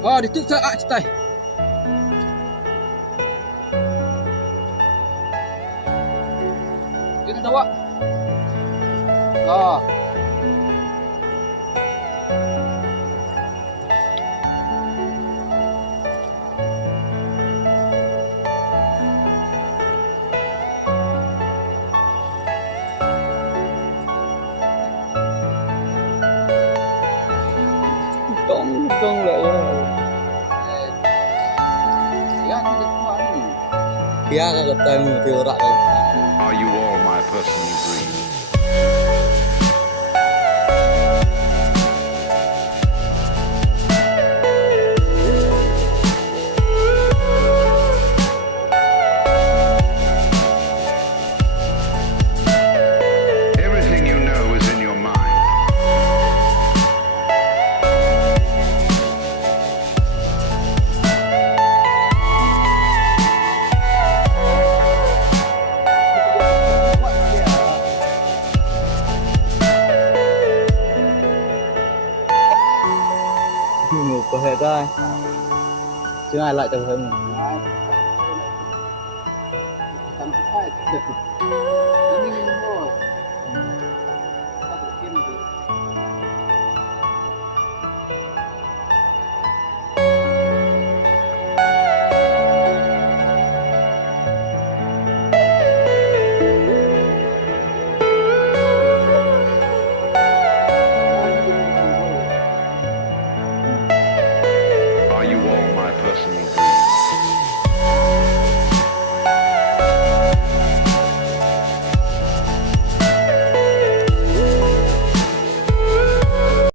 Dito sa tay. Dito dawa. Tông lại Yan, kuan. Kaya kakatay mo tiura ka. Are you all my personal dream? Everything you know is in your mind. Ngủ có hệ ra. Chứ ai lại tầm hơn. Tầm phải được. Ini minum. Satu kim tu. Are you all my personal dream?